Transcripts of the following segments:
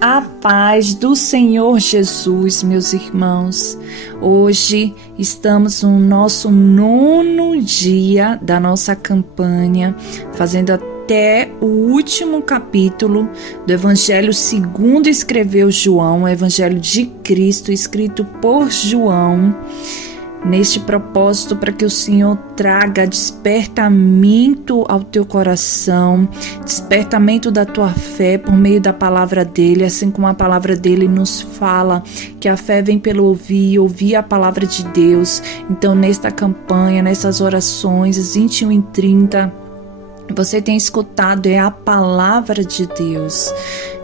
A paz do Senhor Jesus, meus irmãos. Hoje estamos no nosso 9º dia da nossa campanha, fazendo até o último capítulo do Evangelho segundo escreveu João, o Evangelho de Cristo, escrito por João. Neste propósito, para que o Senhor traga despertamento ao teu coração, despertamento da tua fé por meio da palavra dele, assim como a palavra dele nos fala que a fé vem pelo ouvir a palavra de Deus. Então, nesta campanha, nessas orações, 21 e 30, você tem escutado, é a palavra de Deus.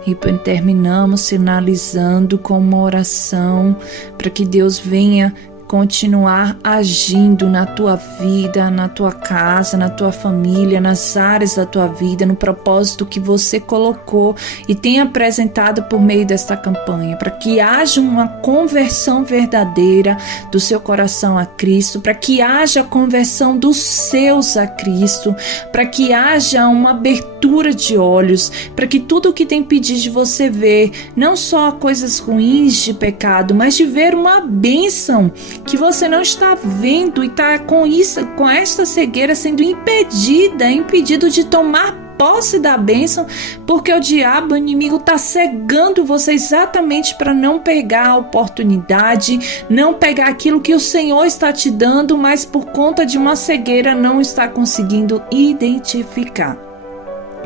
E terminamos finalizando com uma oração para que Deus venha continuar agindo na tua vida, na tua casa, na tua família, nas áreas da tua vida, no propósito que você colocou e tem apresentado por meio desta campanha, para que haja uma conversão verdadeira do seu coração a Cristo, para que haja conversão dos seus a Cristo, para que haja uma abertura de olhos, para que tudo o que tem pedido de você ver, não só coisas ruins de pecado, mas de ver uma bênção que você não está vendo e está com esta cegueira sendo impedido de tomar posse da bênção, porque o diabo, o inimigo, está cegando você exatamente para não pegar a oportunidade, não pegar aquilo que o Senhor está te dando, mas por conta de uma cegueira não está conseguindo identificar.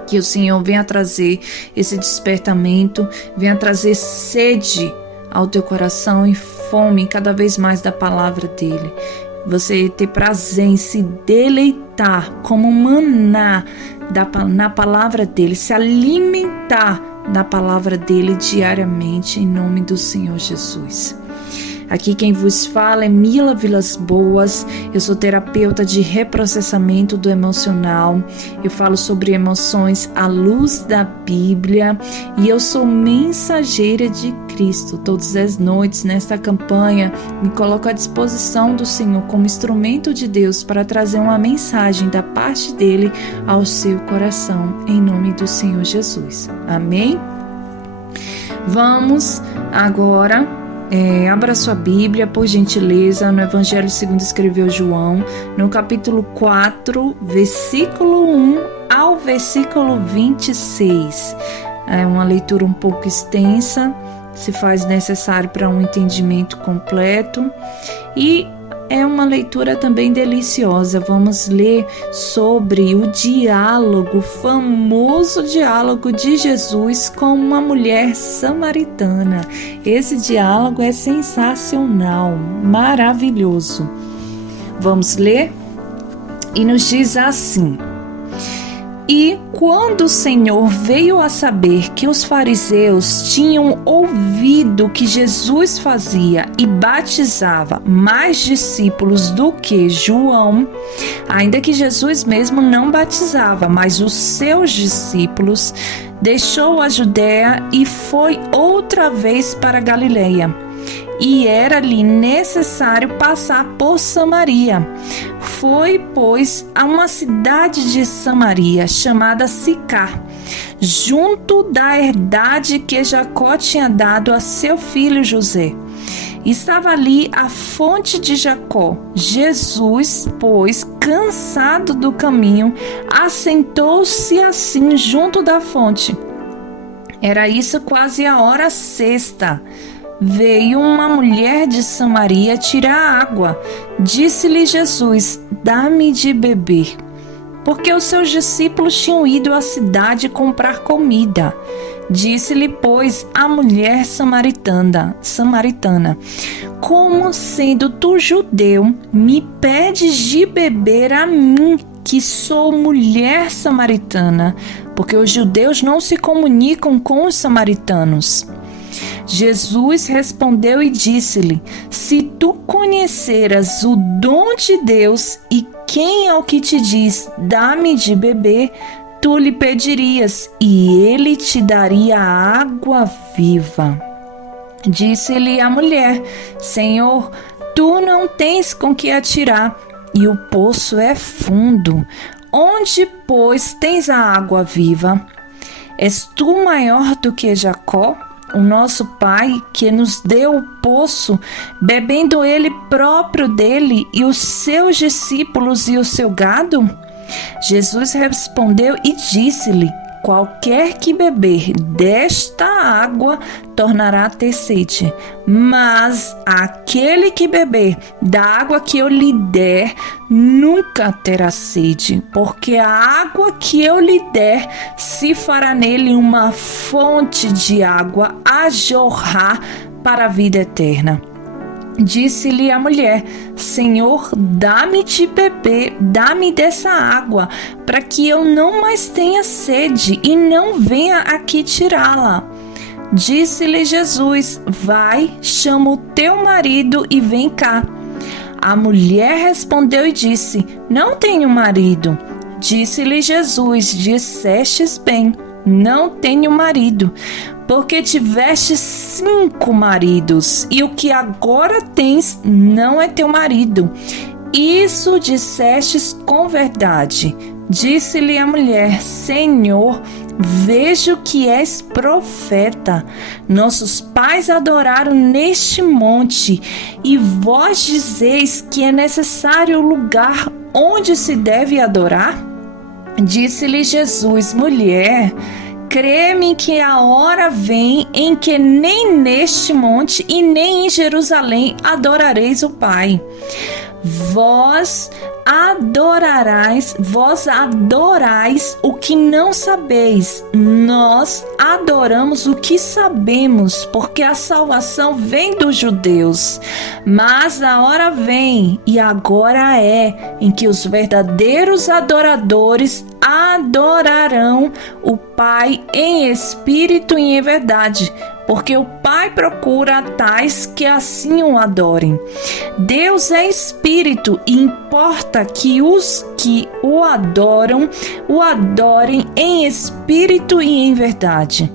Que o Senhor venha trazer esse despertamento, venha trazer sede ao teu coração e fome cada vez mais da palavra dele. Você ter prazer em se deleitar como maná na palavra dele, se alimentar da palavra dele diariamente, em nome do Senhor Jesus. Aqui quem vos fala é Mila Vilas Boas, eu sou terapeuta de reprocessamento do emocional, eu falo sobre emoções à luz da Bíblia e eu sou mensageira de Cristo. Todas as noites nesta campanha me coloco à disposição do Senhor como instrumento de Deus para trazer uma mensagem da parte dele ao seu coração, em nome do Senhor Jesus. Amém? Vamos agora... abra sua Bíblia, por gentileza, no Evangelho segundo escreveu João, no capítulo 4, versículo 1 ao versículo 26. É uma leitura um pouco extensa, se faz necessário para um entendimento completo e é uma leitura também deliciosa. Vamos ler sobre o diálogo, o famoso diálogo de Jesus com uma mulher samaritana. Esse diálogo é sensacional, maravilhoso. Vamos ler? E nos diz assim: E quando o Senhor veio a saber que os fariseus tinham ouvido que Jesus fazia e batizava mais discípulos do que João, ainda que Jesus mesmo não batizava, mas os seus discípulos, deixou a Judéia e foi outra vez para a Galileia. E era-lhe necessário passar por Samaria. Foi, pois, a uma cidade de Samaria, chamada Sicar, junto da herdade que Jacó tinha dado a seu filho José. Estava ali a fonte de Jacó. Jesus, pois, cansado do caminho, assentou-se assim junto da fonte. Era isso quase a hora sexta. Veio uma mulher de Samaria tirar água. Disse-lhe Jesus: dá-me de beber. Porque os seus discípulos tinham ido à cidade comprar comida. Disse-lhe, pois, a mulher samaritana: como sendo tu judeu, me pedes de beber a mim, que sou mulher samaritana? Porque os judeus não se comunicam com os samaritanos. Jesus respondeu e disse-lhe: se tu conheceras o dom de Deus e quem é o que te diz, dá-me de beber, tu lhe pedirias e ele te daria água viva. Disse-lhe a mulher: Senhor, tu não tens com que atirar e o poço é fundo. Onde, pois, tens a água viva? És tu maior do que Jacó? o nosso Pai que nos deu o poço, bebendo ele próprio dele e os seus discípulos e o seu gado? Jesus respondeu e disse-lhe: qualquer que beber desta água tornará a ter sede, mas aquele que beber da água que eu lhe der nunca terá sede, porque a água que eu lhe der se fará nele uma fonte de água a jorrar para a vida eterna. Disse-lhe a mulher: Senhor, dá-me de beber, dá-me dessa água, para que eu não mais tenha sede e não venha aqui tirá-la. Disse-lhe Jesus: vai, chama o teu marido e vem cá. A mulher respondeu e disse: não tenho marido. Disse-lhe Jesus: dissestes bem, não tenho marido, porque tiveste 5 maridos, e o que agora tens não é teu marido. Isso dissestes com verdade. Disse-lhe a mulher: Senhor, vejo que és profeta. Nossos pais adoraram neste monte, e vós dizeis que é necessário o lugar onde se deve adorar? Disse-lhe Jesus: mulher, crê-me que a hora vem em que nem neste monte e nem em Jerusalém adorareis o Pai. Vós adorais o que não sabeis. Nós adoramos o que sabemos, porque a salvação vem dos judeus. Mas a hora vem, e agora é, em que os verdadeiros adoradores adorarão o Pai em espírito e em verdade, porque o Pai procura tais que assim o adorem. Deus é espírito e importa que os que o adorem em espírito e em verdade.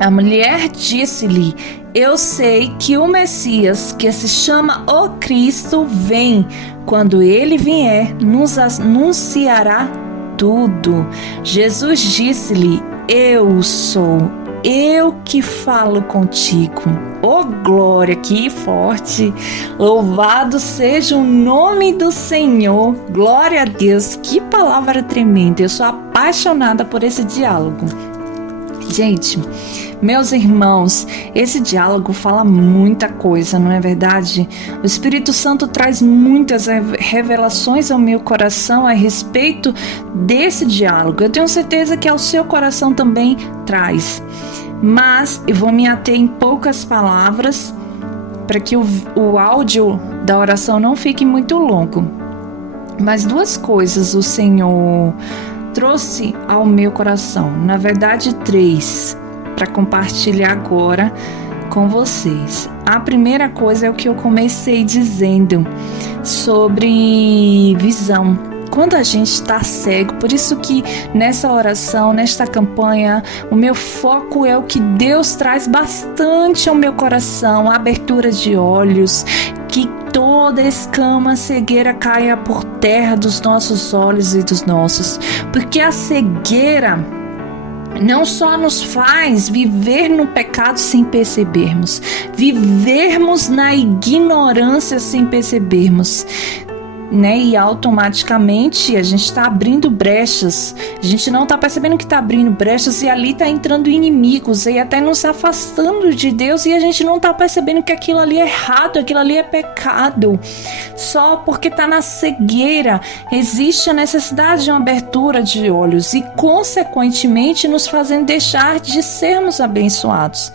A mulher disse-lhe: eu sei que o Messias, que se chama o Cristo, vem. Quando ele vier, nos anunciará tudo. Jesus disse-lhe: eu sou, eu que falo contigo. Oh, glória, que forte! Louvado seja o nome do Senhor. Glória a Deus, que palavra tremenda. Eu sou apaixonada por esse diálogo. Gente, meus irmãos, esse diálogo fala muita coisa, não é verdade? O Espírito Santo traz muitas revelações ao meu coração a respeito desse diálogo. Eu tenho certeza que ao seu coração também traz. Mas eu vou me ater em poucas palavras para que o áudio da oração não fique muito longo. Mas 2 coisas o Senhor trouxe ao meu coração, na verdade 3, para compartilhar agora com vocês. A primeira coisa é o que eu comecei dizendo sobre visão. Quando a gente está cego, por isso que nessa oração, nesta campanha, o meu foco é o que Deus traz bastante ao meu coração, a abertura de olhos, que toda escama, cegueira caia por terra dos nossos olhos e dos nossos, porque a cegueira não só nos faz viver no pecado sem percebermos, vivermos na ignorância sem percebermos, né? E automaticamente a gente está abrindo brechas, a gente não está percebendo que está abrindo brechas, e ali está entrando inimigos e até nos afastando de Deus, e a gente não está percebendo que aquilo ali é errado, aquilo ali é pecado, só porque está na cegueira. Existe a necessidade de uma abertura de olhos e consequentemente nos fazendo deixar de sermos abençoados.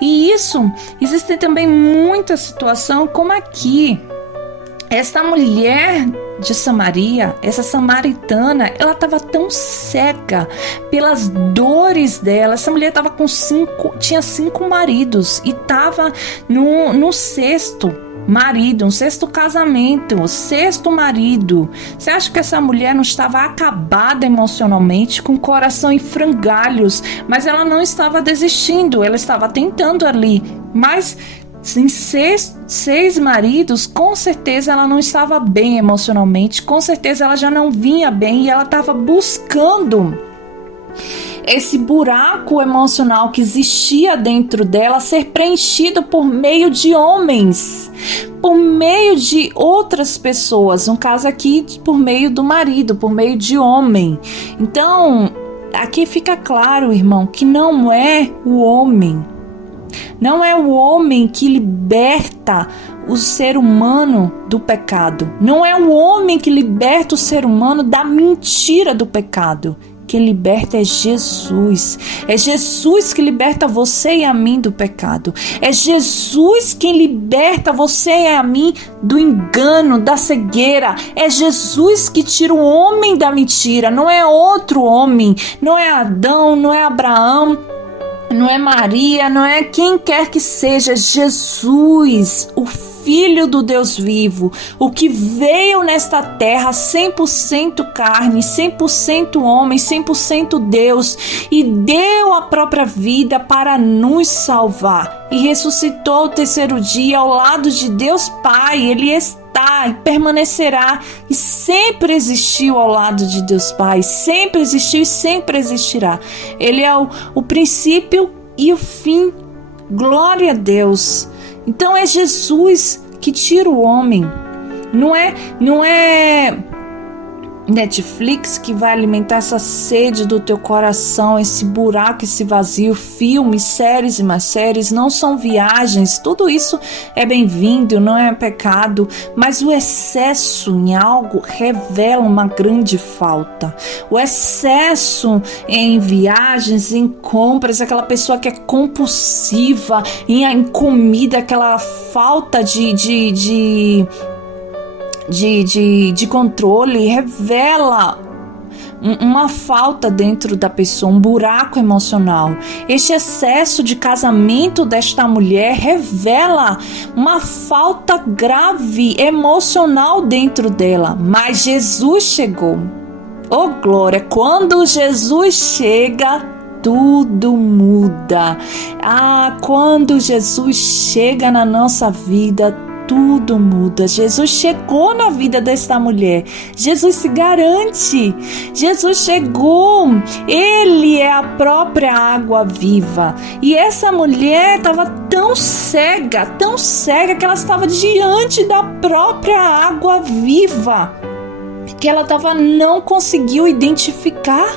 E isso, existe também muita situação como aqui. Essa mulher de Samaria, essa samaritana, ela estava tão cega pelas dores dela. Essa mulher estava tinha 5 maridos e estava no 6º marido, um 6º casamento, o 6º marido. Você acha que essa mulher não estava acabada emocionalmente, com o coração em frangalhos? Mas ela não estava desistindo, ela estava tentando ali, mas em 6 maridos, com certeza ela não estava bem emocionalmente, com certeza ela já não vinha bem, e ela estava buscando esse buraco emocional que existia dentro dela ser preenchido por meio de homens, por meio de outras pessoas, no caso aqui por meio do marido, por meio de homem. Então, aqui fica claro, irmão, que não é o homem que liberta o ser humano do pecado. Não é o homem que liberta o ser humano da mentira do pecado. Quem liberta é Jesus. É Jesus que liberta você e a mim do pecado. É Jesus quem liberta você e a mim do engano, da cegueira. É Jesus que tira o homem da mentira. Não é outro homem. Não é Adão, não é Abraão, não é Maria, não é quem quer que seja. Jesus, o Filho do Deus vivo, o que veio nesta terra 100% carne, 100% homem, 100% Deus, e deu a própria vida para nos salvar, e ressuscitou ao terceiro dia ao lado de Deus Pai. Ele está e permanecerá e sempre existiu ao lado de Deus Pai, sempre existiu e sempre existirá. Ele é o princípio e o fim. Glória a Deus. Então é Jesus que tira o homem. Não é Netflix que vai alimentar essa sede do teu coração, esse buraco, esse vazio. Filmes, séries e mais séries, não são viagens. Tudo isso é bem-vindo, não é pecado, mas o excesso em algo revela uma grande falta. O excesso em viagens, em compras, aquela pessoa que é compulsiva em comida, aquela falta de controle, revela uma falta dentro da pessoa, um buraco emocional. Este excesso de casamento desta mulher revela uma falta grave emocional dentro dela. Mas Jesus chegou. Oh glória! Quando Jesus chega, tudo muda. Quando Jesus chega na nossa vida, tudo muda. Jesus chegou na vida desta mulher. Jesus se garante. Jesus chegou. Ele é a própria água viva. E essa mulher estava tão cega que ela estava diante da própria água viva, que ela não conseguiu identificar,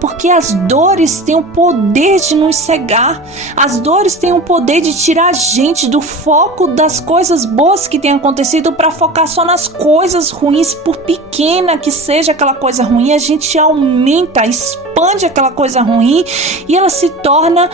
porque as dores têm o poder de nos cegar. As dores têm o poder de tirar a gente do foco das coisas boas que têm acontecido para focar só nas coisas ruins. Por pequena que seja aquela coisa ruim, a gente aumenta, expande aquela coisa ruim e ela se torna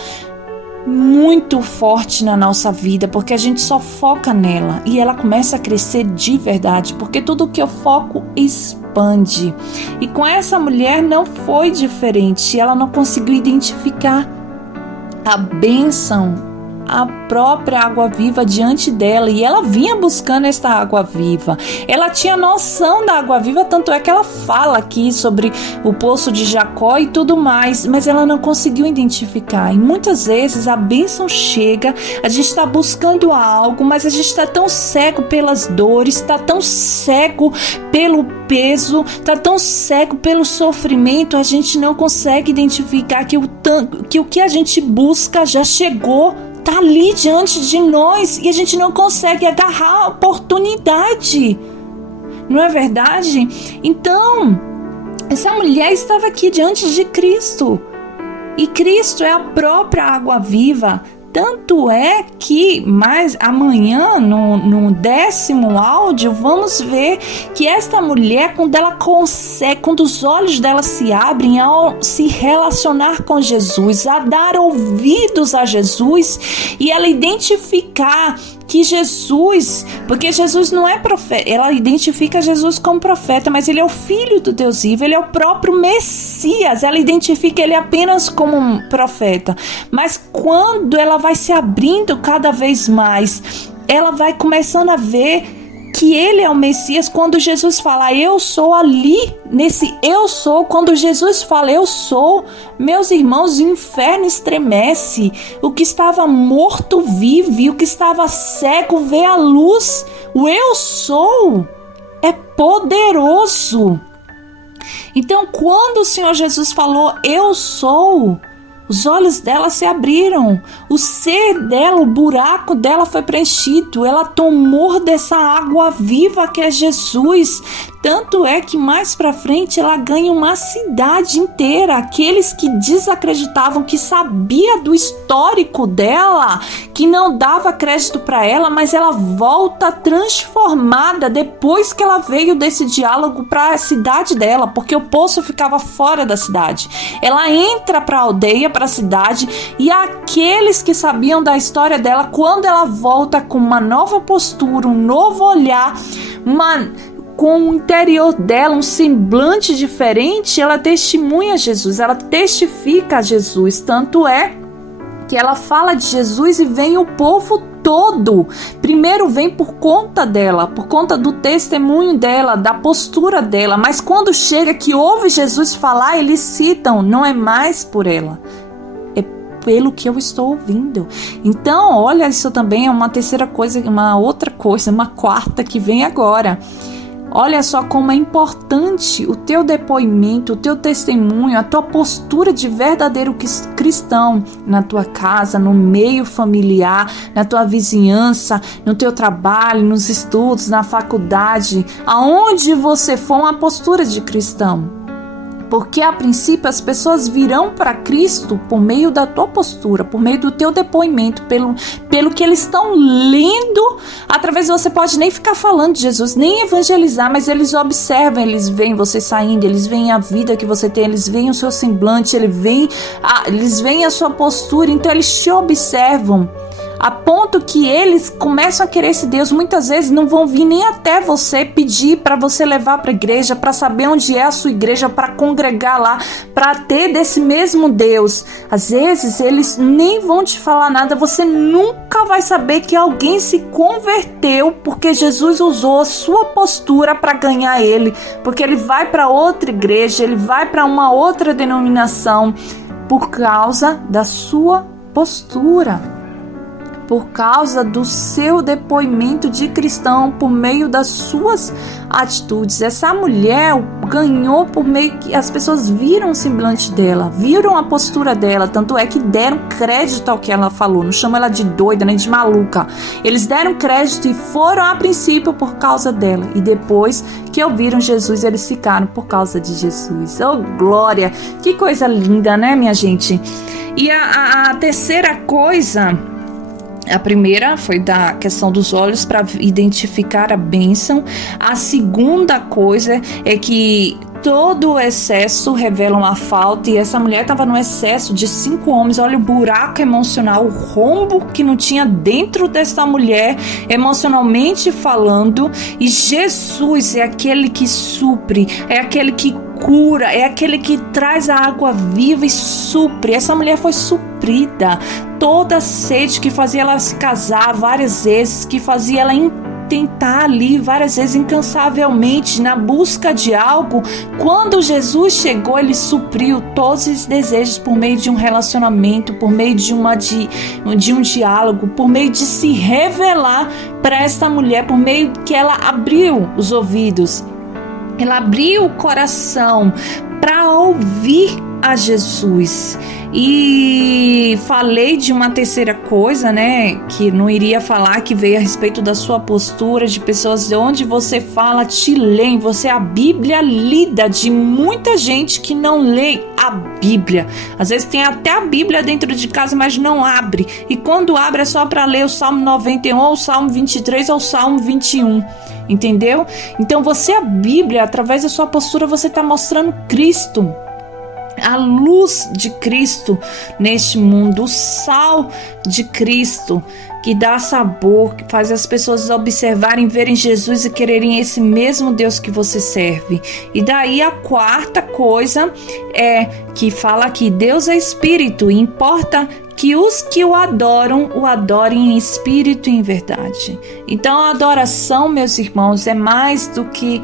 muito forte na nossa vida, porque a gente só foca nela e ela começa a crescer de verdade, porque tudo que eu foco expande. E com essa mulher não foi diferente. Ela não conseguiu identificar a bênção, a própria água viva diante dela, e ela vinha buscando esta água viva. Ela tinha noção da água viva, tanto é que ela fala aqui sobre o poço de Jacó e tudo mais, mas ela não conseguiu identificar. E muitas vezes a bênção chega, a gente está buscando algo, mas a gente está tão cego pelas dores, está tão cego pelo peso, está tão cego pelo sofrimento, a gente não consegue identificar que o que a gente busca já chegou, está ali diante de nós, e a gente não consegue agarrar a oportunidade. Não é verdade? Então, essa mulher estava aqui diante de Cristo, e Cristo é a própria água viva. Tanto é que mais amanhã, no 10º áudio, vamos ver que esta mulher, quando ela consegue, quando os olhos dela se abrem ao se relacionar com Jesus, a dar ouvidos a Jesus, e ela identificar que Jesus, porque Jesus não é profeta, ela identifica Jesus como profeta, mas ele é o Filho do Deus vivo, ele é o próprio Messias, ela identifica ele apenas como um profeta. Mas quando ela vai se abrindo cada vez mais, ela vai começando a ver que ele é o Messias. Quando Jesus fala eu sou, ali nesse eu sou, quando Jesus fala eu sou, meus irmãos, o inferno estremece, o que estava morto vive, o que estava cego vê a luz. O eu sou é poderoso. Então, quando o Senhor Jesus falou, eu sou, os olhos dela se abriram, o ser dela, o buraco dela foi preenchido, ela tomou dessa água viva que é Jesus. Tanto é que mais pra frente ela ganha uma cidade inteira. Aqueles que desacreditavam, que sabia do histórico dela, que não dava crédito para ela, mas ela volta transformada depois que ela veio desse diálogo para a cidade dela, porque o poço ficava fora da cidade. Ela entra para a aldeia, para a cidade, e aqueles que sabiam da história dela, quando ela volta com uma nova postura, um novo olhar, com o interior dela, um semblante diferente, ela testemunha Jesus, ela testifica a Jesus. Tanto é que ela fala de Jesus e vem o povo todo. Primeiro vem por conta dela, por conta do testemunho dela, da postura dela, mas quando chega que ouve Jesus falar, eles citam, não é mais por ela, é pelo que eu estou ouvindo. Então, olha, isso também é uma terceira coisa, uma outra coisa, uma quarta que vem agora. Olha só como é importante o teu depoimento, o teu testemunho, a tua postura de verdadeiro cristão na tua casa, no meio familiar, na tua vizinhança, no teu trabalho, nos estudos, na faculdade, aonde você for, uma postura de cristão. Porque a princípio as pessoas virão para Cristo por meio da tua postura, por meio do teu depoimento, pelo que eles estão lendo. Através você pode nem ficar falando de Jesus, nem evangelizar, mas eles observam, eles veem você saindo, eles veem a vida que você tem, eles veem o seu semblante, eles veem a sua postura, então eles te observam. A ponto que eles começam a querer esse Deus. Muitas vezes não vão vir nem até você pedir para você levar para a igreja, para saber onde é a sua igreja, para congregar lá, para ter desse mesmo Deus. Às vezes eles nem vão te falar nada, você nunca vai saber que alguém se converteu porque Jesus usou a sua postura para ganhar ele, porque ele vai para outra igreja, ele vai para uma outra denominação por causa da sua postura, por causa do seu depoimento de cristão, por meio das suas atitudes. Essa mulher ganhou por meio que as pessoas viram o semblante dela, viram a postura dela, tanto é que deram crédito ao que ela falou, não chama ela de doida nem de maluca, eles deram crédito e foram a princípio por causa dela, e depois que ouviram Jesus, eles ficaram por causa de Jesus. Oh, glória! Que coisa linda, né, minha gente? E a terceira coisa, a primeira foi da questão dos olhos para identificar a bênção. A segunda coisa é que todo o excesso revela uma falta, e essa mulher estava no excesso de 5 homens. Olha o buraco emocional, o rombo que não tinha dentro dessa mulher, emocionalmente falando. E Jesus é aquele que supre, é aquele que cura, é aquele que traz a água viva e supre. Essa mulher foi suprida. Toda a sede que fazia ela se casar várias vezes, que fazia ela tentar ali várias vezes incansavelmente na busca de algo, quando Jesus chegou, ele supriu todos os desejos por meio de um relacionamento, por meio de um diálogo, por meio de se revelar para esta mulher, por meio que ela abriu os ouvidos, ela abriu o coração para ouvir a Jesus. E falei de uma terceira coisa, né, que não iria falar, que veio a respeito da sua postura, de pessoas de onde você fala, te leem, você é a Bíblia lida, de muita gente que não lê a Bíblia. Às vezes tem até a Bíblia dentro de casa, mas não abre, e quando abre é só para ler o Salmo 91, ou o Salmo 23, ou o Salmo 21, entendeu? Então você, a Bíblia, através da sua postura, você está mostrando Cristo, a luz de Cristo neste mundo, o sal de Cristo que dá sabor, que faz as pessoas observarem, verem Jesus e quererem esse mesmo Deus que você serve. E daí a quarta coisa é que fala que Deus é espírito e importa que os que o adorem em espírito e em verdade. Então a adoração, meus irmãos, é mais do que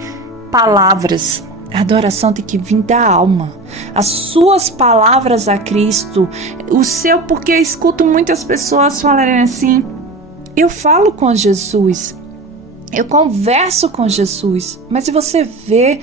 palavras. A adoração tem que vir da alma. As suas palavras a Cristo, porque eu escuto muitas pessoas falarem assim: eu falo com Jesus, eu converso com Jesus, mas se você vê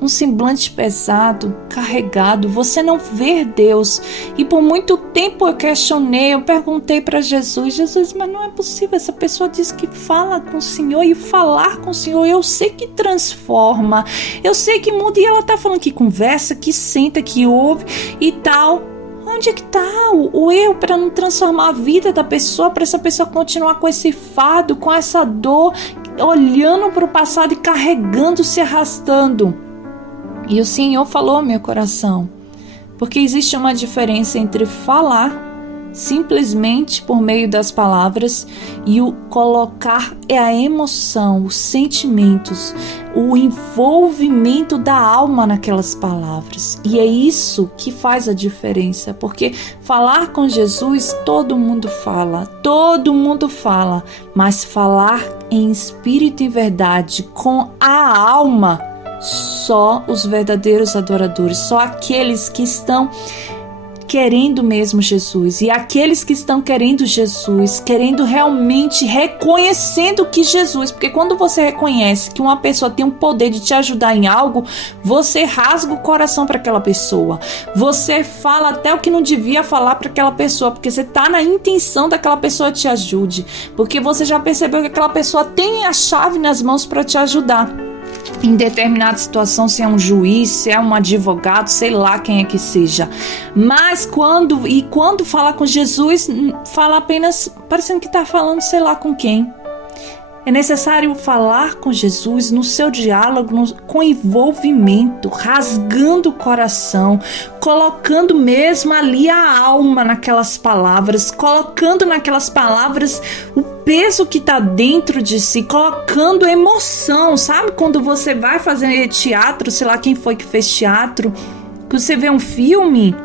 um semblante pesado, carregado, você não vê Deus. E por muito tempo eu questionei, eu perguntei para Jesus, mas não é possível, essa pessoa diz que fala com o Senhor, e falar com o Senhor, eu sei que transforma, eu sei que muda, e ela tá falando que conversa, que senta, que ouve e tal. Onde é que está o erro para não transformar a vida da pessoa, para essa pessoa continuar com esse fardo, com essa dor, olhando para o passado e carregando, se arrastando? E o Senhor falou ao meu coração, porque existe uma diferença entre falar simplesmente por meio das palavras e o colocar a emoção, os sentimentos, o envolvimento da alma naquelas palavras. E é isso que faz a diferença, porque falar com Jesus todo mundo fala, mas falar em espírito e verdade com a alma, só os verdadeiros adoradores, só aqueles que estão querendo mesmo Jesus, e aqueles que estão querendo Jesus, querendo realmente, reconhecendo que Jesus, porque quando você reconhece que uma pessoa tem um poder de te ajudar em algo, você rasga o coração para aquela pessoa, você fala até o que não devia falar para aquela pessoa, porque você está na intenção daquela pessoa te ajude, porque você já percebeu que aquela pessoa tem a chave nas mãos para te ajudar em determinada situação, se é um juiz, se é um advogado, sei lá quem é que seja. Mas quando falar com Jesus, fala apenas parecendo que está falando sei lá com quem. É necessário falar com Jesus no seu diálogo, com envolvimento, rasgando o coração, colocando mesmo ali a alma naquelas palavras, colocando naquelas palavras o peso que está dentro de si, colocando emoção. Sabe quando você vai fazer teatro, sei lá quem foi que fez teatro, que você vê um filme?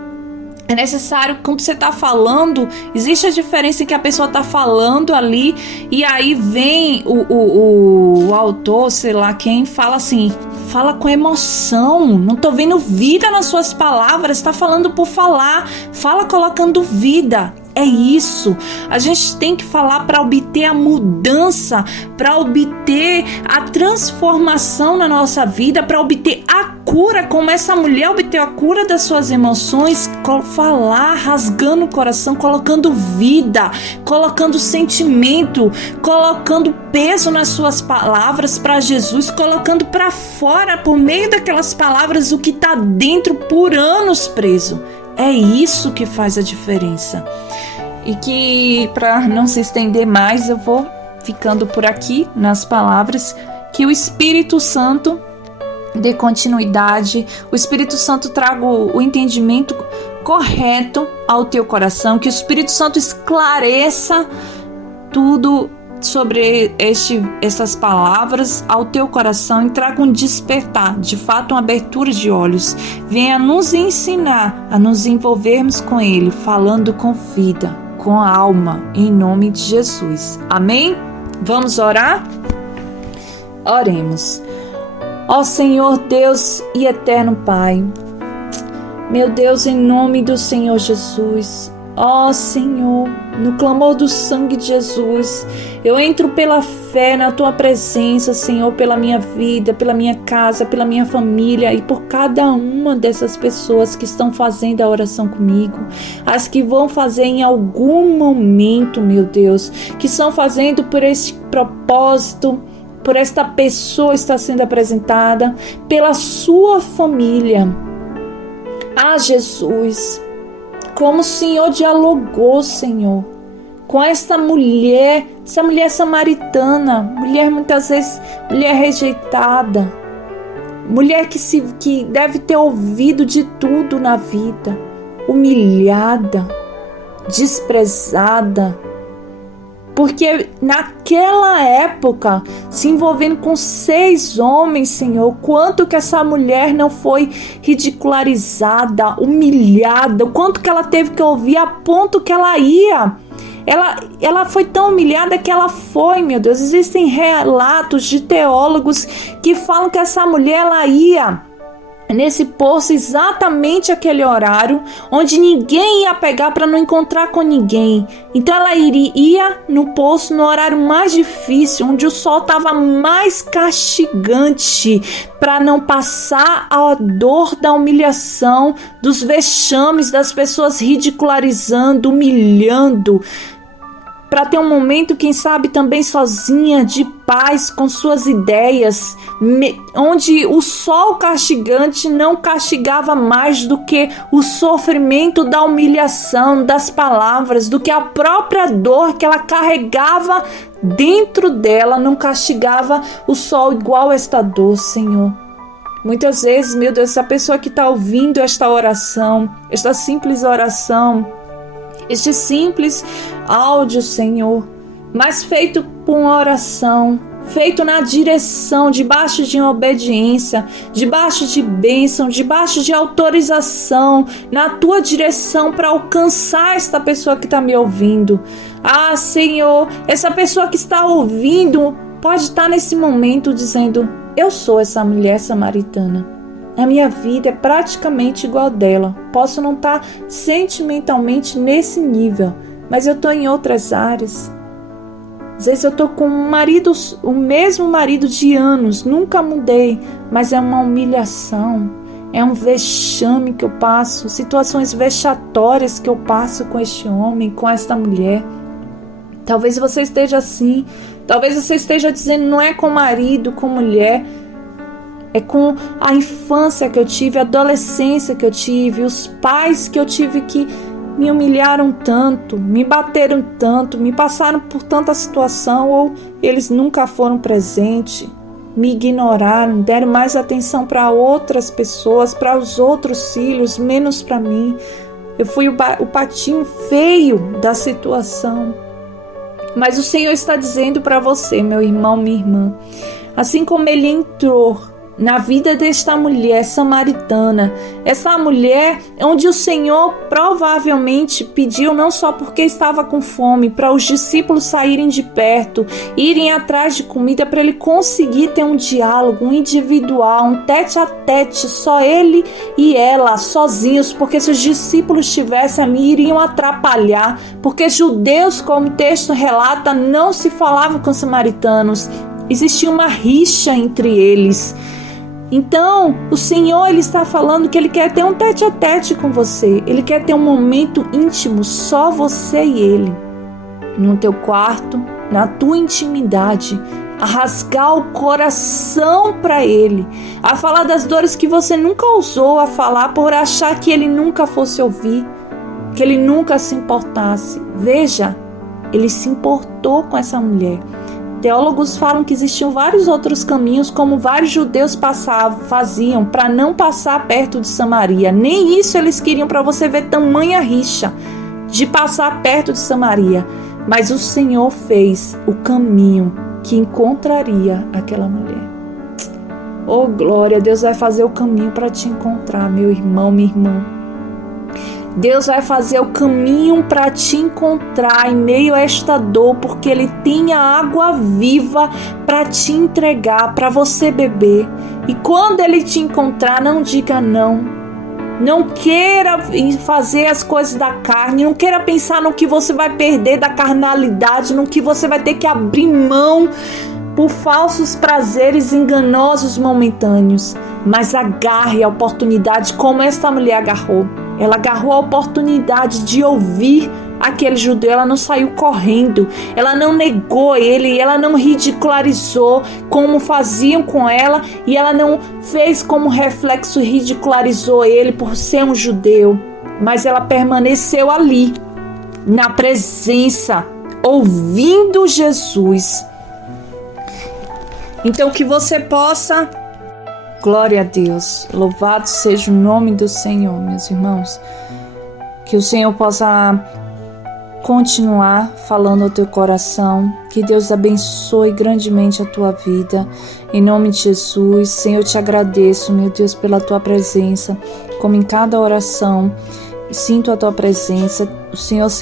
É necessário, quando você está falando, existe a diferença em que a pessoa está falando ali e aí vem o autor, sei lá quem, fala assim, fala com emoção, não tô vendo vida nas suas palavras, está falando por falar, fala colocando vida. É isso, a gente tem que falar para obter a mudança, para obter a transformação na nossa vida, para obter a cura, como essa mulher obteve a cura das suas emoções, falar, rasgando o coração, colocando vida, colocando sentimento, colocando peso nas suas palavras para Jesus, colocando para fora, por meio daquelas palavras, o que está dentro por anos preso. É isso que faz a diferença. E que, para não se estender mais, eu vou ficando por aqui nas palavras, que o Espírito Santo dê continuidade, o Espírito Santo traga o entendimento correto ao teu coração, que o Espírito Santo esclareça tudo sobre essas palavras ao teu coração e traga um despertar, de fato uma abertura de olhos. Venha nos ensinar a nos envolvermos com Ele, falando com vida, com a alma, em nome de Jesus. Amém? Vamos orar? Oremos. Ó Senhor Deus e eterno Pai, meu Deus, em nome do Senhor Jesus, ó Senhor, no clamor do sangue de Jesus, eu entro pela fé na Tua presença, Senhor, pela minha vida, pela minha casa, pela minha família e por cada uma dessas pessoas que estão fazendo a oração comigo, as que vão fazer em algum momento, meu Deus, que estão fazendo por esse propósito, por esta pessoa está sendo apresentada, pela sua família. Ah, Jesus, como o Senhor dialogou, Senhor, com essa mulher samaritana, mulher muitas vezes, mulher rejeitada, mulher que deve ter ouvido de tudo na vida, humilhada, desprezada, porque naquela época, se envolvendo com 6 homens, Senhor, quanto que essa mulher não foi ridicularizada, humilhada, o quanto que ela teve que ouvir a ponto que ela foi tão humilhada que ela foi, meu Deus, existem relatos de teólogos que falam que essa mulher, nesse poço exatamente aquele horário onde ninguém ia pegar para não encontrar com ninguém. Então ela ia no poço no horário mais difícil, onde o sol estava mais castigante, para não passar a dor da humilhação, dos vexames, das pessoas ridicularizando, humilhando, para ter um momento, quem sabe, também sozinha, de paz, com suas ideias, onde o sol castigante não castigava mais do que o sofrimento da humilhação, das palavras, do que a própria dor que ela carregava dentro dela, não castigava o sol igual esta dor, Senhor. Muitas vezes, meu Deus, essa pessoa que está ouvindo esta oração, esta simples oração, este simples áudio, Senhor, mas feito por uma oração, feito na direção, debaixo de obediência, debaixo de bênção, debaixo de autorização, na tua direção para alcançar esta pessoa que está me ouvindo. Ah, Senhor, essa pessoa que está ouvindo pode estar nesse momento dizendo: eu sou essa mulher samaritana. A minha vida é praticamente igual dela. Posso não estar sentimentalmente nesse nível, mas eu estou em outras áreas. Às vezes eu estou com o mesmo marido de anos, nunca mudei, mas é uma humilhação, é um vexame que eu passo, situações vexatórias que eu passo com este homem, com esta mulher. Talvez você esteja assim, talvez você esteja dizendo: não é com marido, com mulher, é com a infância que eu tive, a adolescência que eu tive, os pais que eu tive que me humilharam tanto, me bateram tanto, me passaram por tanta situação, ou eles nunca foram presentes, me ignoraram, deram mais atenção para outras pessoas, para os outros filhos, menos para mim. Eu fui o patinho feio da situação. Mas o Senhor está dizendo para você, meu irmão, minha irmã, assim como Ele entrou na vida desta mulher samaritana, essa mulher onde o Senhor provavelmente pediu, não só porque estava com fome, para os discípulos saírem de perto, irem atrás de comida, para ele conseguir ter um diálogo, um individual, um tete a tete, só ele e ela, sozinhos, porque se os discípulos estivessem ali, iriam atrapalhar, porque judeus, como o texto relata, não se falavam com samaritanos, existia uma rixa entre eles. Então, o Senhor, Ele está falando que Ele quer ter um tete a tete com você. Ele quer ter um momento íntimo, só você e Ele. No teu quarto, na tua intimidade, a rasgar o coração para Ele, a falar das dores que você nunca ousou a falar por achar que Ele nunca fosse ouvir, que Ele nunca se importasse. Veja, Ele se importou com essa mulher. Teólogos falam que existiam vários outros caminhos, como vários judeus faziam para não passar perto de Samaria. Nem isso eles queriam, para você ver tamanha rixa de passar perto de Samaria. Mas o Senhor fez o caminho que encontraria aquela mulher. Oh, glória! Deus vai fazer o caminho para te encontrar, meu irmão, minha irmã. Deus vai fazer o caminho para te encontrar em meio a esta dor, porque Ele tem a água viva para te entregar, para você beber. E quando Ele te encontrar, não diga não. Não queira fazer as coisas da carne, não queira pensar no que você vai perder da carnalidade, no que você vai ter que abrir mão por falsos prazeres enganosos momentâneos. Mas agarre a oportunidade como esta mulher agarrou. Ela agarrou a oportunidade de ouvir aquele judeu, ela não saiu correndo, ela não negou ele, ela não ridicularizou como faziam com ela, e ela não fez como reflexo ridicularizou ele por ser um judeu, mas ela permaneceu ali, na presença, ouvindo Jesus. Então que você possa... Glória a Deus, louvado seja o nome do Senhor, meus irmãos. Que o Senhor possa continuar falando ao teu coração. Que Deus abençoe grandemente a tua vida. Em nome de Jesus, Senhor, eu te agradeço, meu Deus, pela tua presença. Como em cada oração, sinto a tua presença. O Senhor se